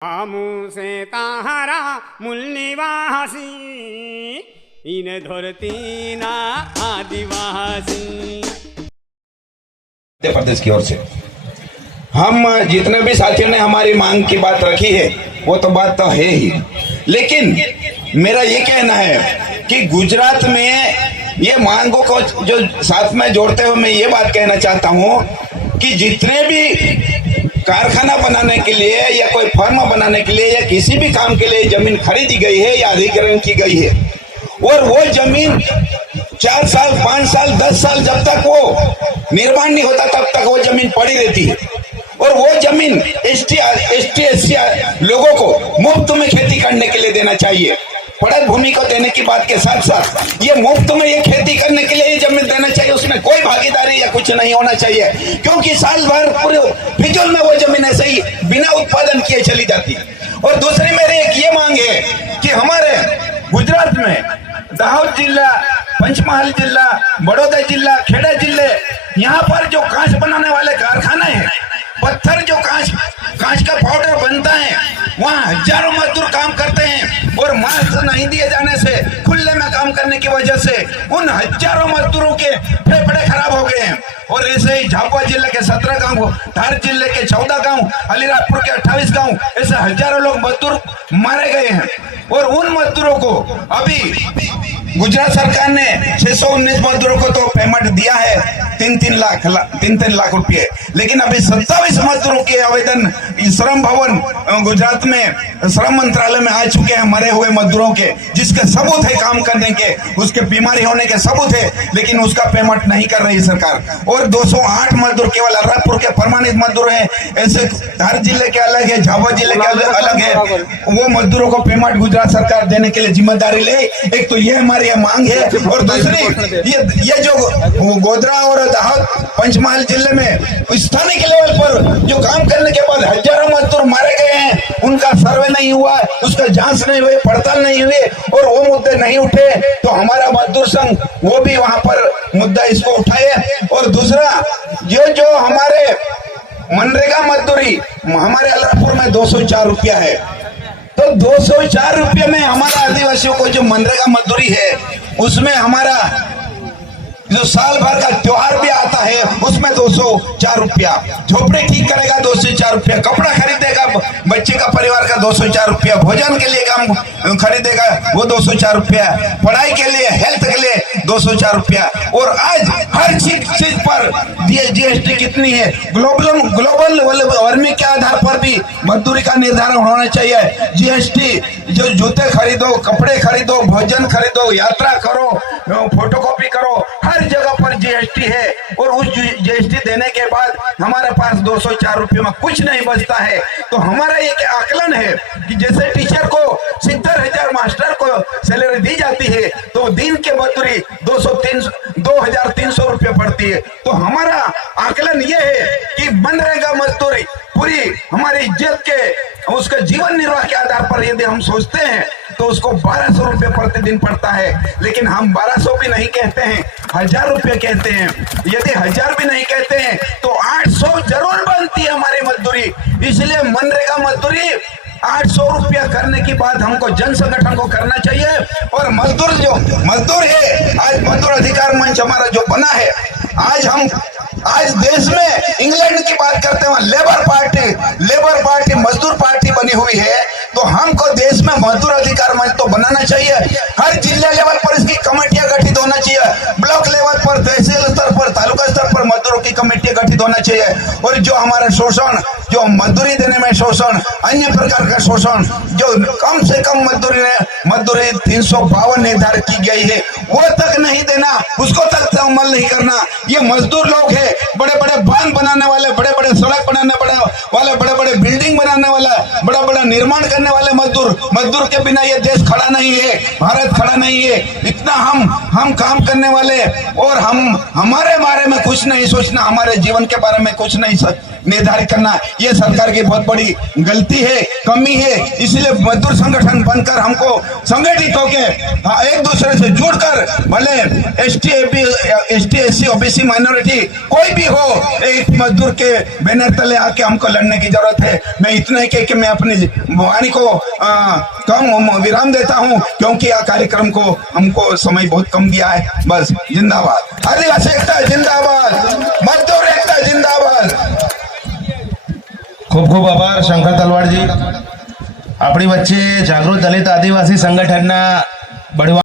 आमू से ताहारा मूल निवासी इन धरती ना आदिवासी। मध्य प्रदेश की ओर से हम जितने भी साथियों ने हमारी मांग की बात रखी है वो तो बात तो है ही, लेकिन मेरा ये कहना है कि गुजरात में ये मांगों को जो साथ में जोड़ते हुए मैं ये बात कहना चाहता हूँ कि जितने भी कारखाना बनाने के लिए या कोई फर्म बनाने के लिए या किसी भी काम के लिए जमीन खरीदी गई है या अधिग्रहण की गई है और वो जमीन 4 साल 5 साल 10 साल जब तक वो निर्माण नहीं होता तब तक वो जमीन पड़ी रहती है और वो जमीन एसटी लोगों को मुफ्त में खेती करने के लिए देना चाहिए। पड़त भूमि को देने की बात के साथ साथ ये मुफ्त में ये खेती करने के लिए ये जमीन देना चाहिए, उसमें कोई भागीदारी या कुछ नहीं होना चाहिए, क्योंकि साल भर पूरे फिजूल में वो जमीन ऐसे ही बिना उत्पादन किए चली जाती है। और दूसरी मेरी एक ये मांग है कि हमारे गुजरात में दाहोद जिला, पंचमहाल जिला, बड़ौदा जिला, खेड़ा जिले, यहाँ पर जो कांच बनाने वाले कारखाने हैं, पत्थर जो कांच का पाउडर बनता है, वहाँ हजारों मजदूर काम करते हैं और मास्क नहीं दिए जाने से, खुले में काम करने की वजह से उन हजारों मजदूरों के फेफड़े खराब हो गए हैं। और ऐसे ही झाबुआ जिले के 17 गांव, धार जिले के 14 गांव, अलीराजपुर के 28 गांव, ऐसे हजारों लोग मजदूर मारे गए हैं। और उन मजदूरों को अभी गुजरात सरकार ने 619 मजदूरों को तो पेमेंट दिया है 3-3 लाख रुपए, लेकिन अभी 27 मजदूरों के आवेदन श्रम भवन गुजरात में श्रम मंत्रालय में आ चुके हैं, मरे हुए मजदूरों के, जिसके सबूत है काम करने के, उसके बीमारी होने के सबूत है, लेकिन उसका पेमेंट नहीं कर रही सरकार। और 208 मजदूर केवल अलीराजपुर के प्रमाणित मजदूर हैं, ऐसे हर जिले के अलग है, झाबुआ जिले के अलग है, वो मजदूरों को पेमेंट गुजरात सरकार देने के लिए जिम्मेदारी ले। एक तो ये हमारी मांग है, और दूसरी ये जो गोधरा और दाहोद पंचमहाल जिले में स्थानीय लेवल पर जो काम करने के बाद हजारों मजदूर मारे गए हैं, उनका सर्वे नहीं हुआ, उसका जांच नहीं हुई, पड़ताल नहीं हुई और वो मुद्दे नहीं उठे, तो हमारा मजदूर संघ वो भी वहां पर मुद्दा इसको उठाए। और दूसरा ये जो हमारे मनरेगा मजदूरी हमारे अलीराजपुर में 204 रुपया है, तो 204 रुपये में हमारा आदिवासियों को जो मनरेगा मजदूरी है उसमें हमारा जो साल भर का त्योहार भी आता है उसमें 204 रुपया, झोपड़ी ठीक करेगा 204 रुपया, कपड़ा खरीदेगा बच्चे का परिवार का 204 रुपया, भोजन के लिए काम खरीदेगा वो 204 रुपया, पढ़ाई के लिए हेल्थ के लिए 204 रुपया। और आज हर चीज पर जीएसटी कितनी है, ग्लोबल वार्मिंग के आधार पर भी मजदूरी का निर्धारण होना चाहिए। जीएसटी जो जूते खरीदो, कपड़े खरीदो, भोजन खरीदो, यात्रा करो, फोटोकॉपी करो, हर जगह पर जीएसटी है। और उस जीएसटी देने के बाद हमारे पास 204 रुपये में कुछ नहीं बचता है। तो हमारा एक आकलन है कि जैसे टीचर को 70,000 मास्टर को सैलरी दी जाती है, तो दिन के मजदूरी 2,300 रुपये पड़ती है। तो हमारा आकलन ये है कि मनरेगा मजदूरी पूरी हमारी इज्जत के, उसका जीवन निर्वाह के आधार पर यदि हम सोचते हैं तो उसको 1200 रुपये प्रतिदिन पड़ता है, लेकिन हम 1200 भी नहीं कहते हैं, 1000 रुपये कहते हैं। यदि 1000 भी नहीं कहते हैं तो 800 जरूर बनती है हमारी मजदूरी। इसलिए मनरेगा मजदूरी 800 रुपया करने की बात हमको जन संगठन को करना चाहिए। और मजदूर है, आज मजदूर अधिकार मंच हमारा जो बना है, आज देश में इंग्लैंड की बात करते हैं, लेबर पार्टी मजदूर पार्टी बनी हुई है, तो हमको देश में मजदूर अधिकार मंच तो बनाना चाहिए। हर जिला लेवल पर इसकी कमेटियां गठित होना चाहिए, ब्लॉक लेवल पर, तहसील स्तर पर, तालुका स्तर पर मजदूरों की कमेटियां गठित होना चाहिए। और जो हमारा शोषण, जो मजदूरी देने में शोषण, अन्य प्रकार का शोषण, जो कम से कम मजदूरी 352 निर्धारित की गई है, वो तक नहीं देना, उसको तक अमल नहीं करना। ये मजदूर लोग है, बड़े बड़े बांध बनाने वाले, बड़े बड़े सड़क बनाने वाले, बड़े बड़े बिल्डिंग बनाने वाला, बड़ा बड़ा निर्माण करने वाले मजदूर के बिना ये देश खड़ा नहीं है, भारत खड़ा नहीं है। इतना हम काम करने वाले, और हम हमारे बारे में कुछ नहीं सोचना, हमारे जीवन के बारे में कुछ नहीं निर्धारित करना, ये सरकार की बहुत बड़ी गलती है, कमी है। इसलिए मजदूर संगठन बनकर हमको संगठित होकर एक दूसरे से जुड़कर, भले एसटी एससी ओबीसी माइनॉरिटी कोई भी हो, एक मजदूर के बैनर तले आके हमको लड़ने की जरूरत है। मैं इतना ही कह के मैं अपनी वाणी को कम विराम देता हूँ, क्योंकि यह कार्यक्रम को हमको समय बहुत कम दिया है। बस जिंदाबाद, आदिवासी एकता जिंदाबाद, मजदूर एकता जिंदाबाद। ખૂબ ખૂબ આભાર શંકર તલવારજી. આપણી વચ્ચે જાગૃત દલિત આદિવાસી સંગઠનના બળવા